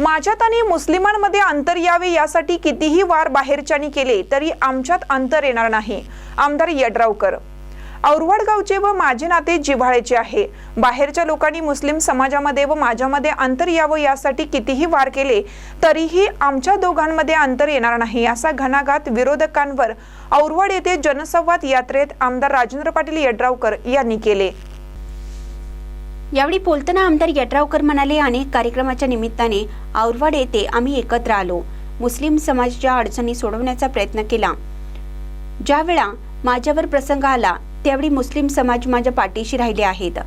माझ्यात आणि मुस्लिमांमध्ये अंतर यावे यासाठी कितीही वार बाहेरच्यांनी केले तरी आमच्यात अंतर येणार नाही. आमदार यड्रावकर. औरवाड गावचे व माझे नाते जिव्हाळ्याचे आहे. बाहेरच्या लोकांनी मुस्लिम समाजामध्ये व माझ्यामध्ये अंतर यावं यासाठी कितीही वार केले तरीही आमच्या दोघांमध्ये अंतर येणार नाही, असा घणाघात विरोधकांवर औरवाड येथे जनसंवाद यात्रेत आमदार राजेंद्र पाटील यड्रावकर यांनी केले. यावेळी बोलताना आमदार यड्रावकर म्हणाले, अनेक कार्यक्रमाच्या निमित्ताने औरवाड येथे आम्ही एकत्र आलो. मुस्लिम समाजाच्या अडचणी सोडवण्याचा प्रयत्न केला. ज्या वेळा माझ्यावर प्रसंग आला त्यावेळी मुस्लिम समाज माझ्या पाठीशी राहिले आहेत.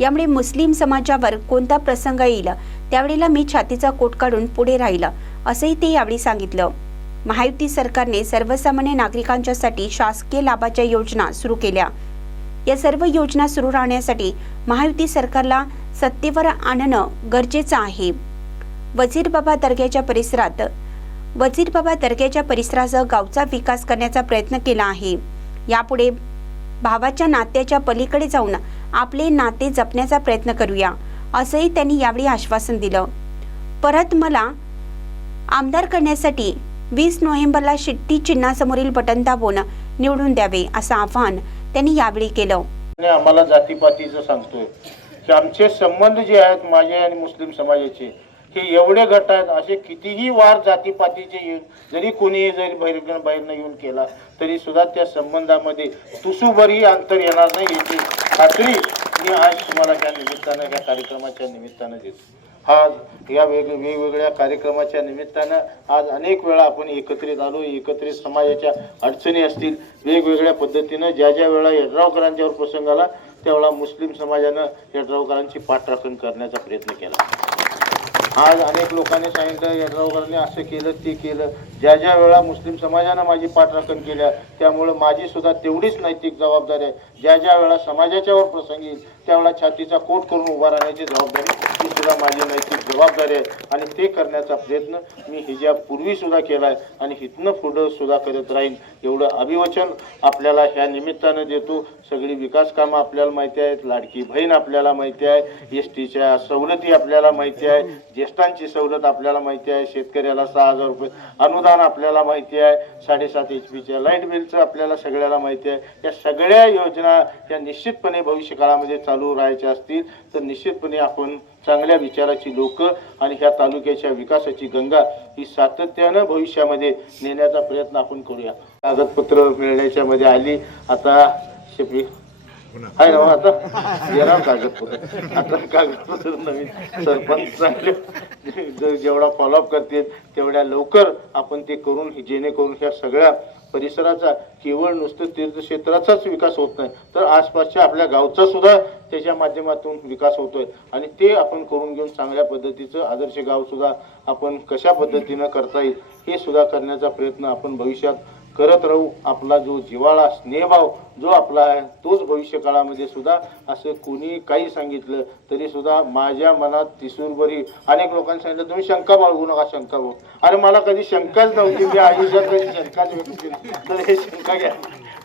यामुळे मुस्लिम समाजावर कोणता प्रसंग येईल त्यावेळेला मी छातीचा कोट काढून पुढे राहील, असंही ते यावेळी सांगितलं. महायुती सरकारने सर्वसामान्य नागरिकांच्यासाठी शासकीय लाभाच्या योजना सुरू केल्या. या सर्व योजना सुरू राहण्यासाठी महायुती सरकारला सत्तेवर आणणं गरजेचं आहे. वजीरबाबा दर्ग्याच्या परिसरासह गावचा विकास करण्याचा प्रयत्न केला आहे. यापुढे भावाच्या नात्याच्या पलीकडे जाऊन आपले नाते जपण्याचा प्रयत्न करूया, असंही त्यांनी यावेळी आश्वासन दिलं. परत मला आमदार करण्यासाठी 20 नोव्हेंबरला शिट्टी चिन्हासमोरील बटन दाबून निवडून द्यावे, असं आवाहन त्यांनी यावेळी केलं. आम्हाला जातीपातीचं सांगतोय की आमचे संबंध जे आहेत माझे आणि मुस्लिम समाजाचे हे एवढे घट आहेत. असे कितीही वार जातीपातीचे येऊन जरी कोणी जरी बाहेरनं येऊन केला तरी सुद्धा त्या संबंधामध्ये तुसूभरही अंतर येणार नाही याची खात्री मी आज तुम्हाला त्या निमित्तानं या कार्यक्रमाच्या निमित्तानं देतो. आज या वेगवेगळ्या कार्यक्रमाच्या निमित्तानं आज अनेक वेळा आपण एकत्रित आलो. एकत्रित समाजाच्या अडचणी असतील वेगवेगळ्या पद्धतीनं ज्या वेळा यड्रावकरांच्यावर प्रसंग आला त्यावेळा मुस्लिम समाजानं यड्रावकरांची पाठराखण करण्याचा प्रयत्न केला. आज अनेक लोकांनी सांगितलं यड्रावकरांनी असं केलं ते केलं. ज्या वेळा मुस्लिम समाजानं माझी पाठराखण केल्या त्यामुळं माझी सुद्धा तेवढीच नैतिक जबाबदारी आहे. ज्या वेळा समाजाच्यावर प्रसंग येईल त्यावेळा छातीचा कोट करून उभा राहण्याची जबाबदारी ही सुद्धा माझी नैतिक जबाबदारी आहे आणि ते करण्याचा प्रयत्न मी हिच्यापूर्वी सुद्धा केला आहे आणि इथनं पुढं सुद्धा करत राहीन एवढं अभिवचन आपल्याला ह्या निमित्तानं देतो. सगळी विकास कामं आपल्याला माहिती आहेत, लाडकी बहीण आपल्याला माहिती आहे, एसटीच्या सवलती आपल्याला माहिती आहे, ज्येष्ठांची सवलत आपल्याला माहिती आहे, शेतकऱ्याला 6,000 रुपये अनुदान आपल्याला माहिती आहे, 7.5 HP लाईट बिलचं आपल्याला सगळ्याला माहिती आहे. या सगळ्या योजना या निश्चितपणे भविष्य काळामध्ये चालू राहायच्या असतील तर निश्चितपणे आपण चांगल्या विचाराची लोक आणि ह्या तालुक्याच्या विकासाची गंगा ही सातत्यानं भविष्यामध्ये नेण्याचा प्रयत्न आपण करूया. कागदपत्र मिळण्याच्या मध्ये आली आता शेपी आहे ना, आता येणार कागदपत्र. आता कागदपत्र नवीन सरपंच चांगले जेवढा फॉलोअप करतील तेवढ्या लवकर आपण ते करून जेणेकरून ह्या सगळ्या परिसराचा केवळ नुसतं तीर्थक्षेत्राचाच विकास होत नाही तर आसपासच्या आपल्या गावचा सुद्धा त्याच्या माध्यमातून विकास होतोय आणि ते आपण करून घेऊन चांगल्या पद्धतीचं आदर्श गाव सुद्धा आपण कशा पद्धतीनं करता येईल हे सुद्धा करण्याचा प्रयत्न आपण भविष्यात करत राहू. आपला जो जिव्हाळा स्नेहभाव जो आपला आहे तोच भविष्य काळामध्ये सुद्धा असं कोणी काही सांगितलं तरी सुद्धा माझ्या मनात तिसूरभरी अनेक लोकांनी सांगितलं तुम्ही शंका बाळगू नका, शंका बाळगू. अरे मला कधी शंकाच नव्हती, मी आयुष्यात कधी शंकाच व्यक्त केली तर हे शंका घ्या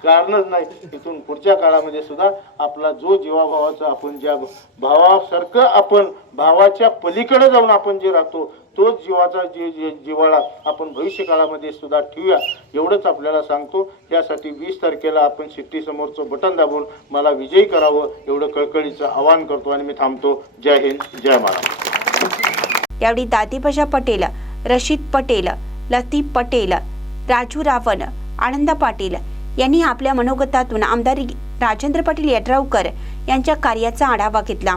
कारणच नाही. इथून पुढच्या काळामध्ये सुद्धा आपला जो जीवाभावाचा आपण ज्या भावासारखं आपण भावाच्या पलीकडे जाऊन आपण जे राहतो तोच जीवाचा जिव्हाळा आपण भविष्य काळामध्ये सुद्धा ठेवूया एवढंच आपल्याला सांगतो. यासाठी 20 तारखेला आपण शिट्टी समोरचं बटन दाबून मला विजयी करावं एवढं कळकळीचं आवाहन करतो आणि मी थांबतो. जय हिंद, जय महाराष्ट्र. यावेळी दादीबाजा पटेल, रशीद पटेल, लतीफ पटेल, राजू रावण, आनंद पाटील यांनी आपल्या मनोगतातून आमदार राजेंद्र पाटील यड्रावकर यांच्या कार्याचा आढावा घेतला.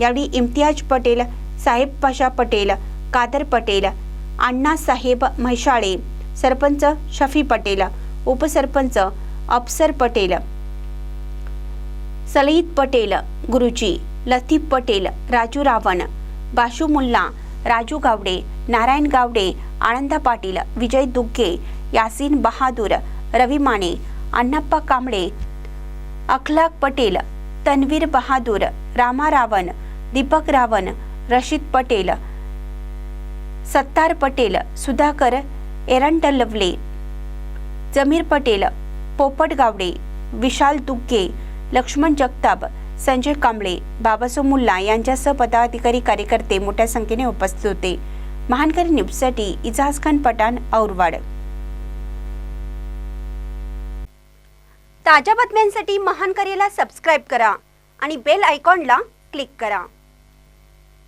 यावेळी इम्तियाज पटेल, साहेब पाशा पटेल, कादर पटेल, अण्णासाहेब म्हैसाळे, सरपंच शफी पटेल, उपसरपंच अफसर पटेल, सलीद पटेल, गुरुजी, लतीफ पटेल, राजू रावण, बाशू मुल्ला, राजू गावडे, नारायण गावडे, आनंद पाटील, विजय दुग्गे, यासीन बहादूर, रवी माने, अण्णाप्पा कांबळे, अखलाक पटेल, तन्वीर बहादूर, रामा रावण, दीपक रावण, रशीद पटेल, सत्तार पटेल, सुधाकर एरंडलवले, जमीर पटेल, पोपट गावडे, विशाल दुग्गे, लक्ष्मण जगताप, संजय कांबळे, बाबासो मुल्ला यांच्यासह पदाधिकारी कार्यकर्ते मोठ्या संख्येने उपस्थित होते. महानकरी न्यूजसाठी इजाज खान पठाण, औरवाड। ताज्या बातम्यांसाठी महानकरीला सबस्क्राईब करा आणि बेल आयकॉनला क्लिक करा।